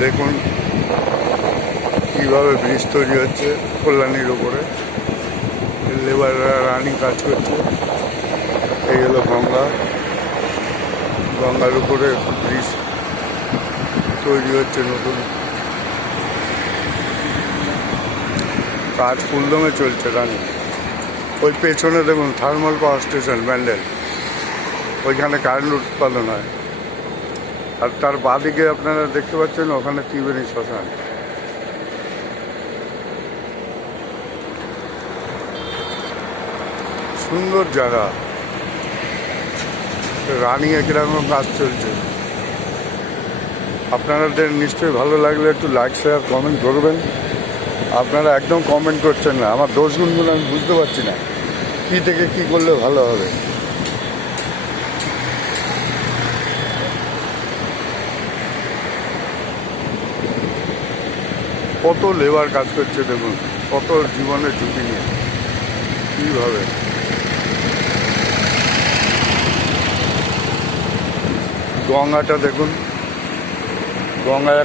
দেখুন কীভাবে ব্রিজ তৈরি হচ্ছে কল্যাণীর ওপরে, লেবাররা রানিং কাজ করছে। এই হলো গঙ্গার উপরে ব্রিজ তৈরি হচ্ছে নতুন, কাজ ফুলদমে চলছে রানিং। ওই পেছনে দেখুন থার্মাল পাওয়ার স্টেশন ব্যান্ডেল, ওইখানে কারেন্ট উৎপাদন হয়। আর তার বাঁদিকে আপনারা দেখতে পাচ্ছেন ওখানে ত্রিবেণী শ্মশান। সুন্দর জায়গা, রানিংয়ে কীরকম কাজ চলছে। আপনাদের নিশ্চয়ই ভালো লাগলে একটু লাইক শেয়ার কমেন্ট করবেন। আপনারা একদম কমেন্ট করছেন না, আমার দোষগুণগুলো আমি বুঝতে পারছি না, কী থেকে কী করলে ভালো হবে। কত লেবার কাজ করছে দেখুন, কত জীবনের ঝুঁকি নিয়ে, কীভাবে। গঙ্গাটা দেখুন, গঙ্গায় এখন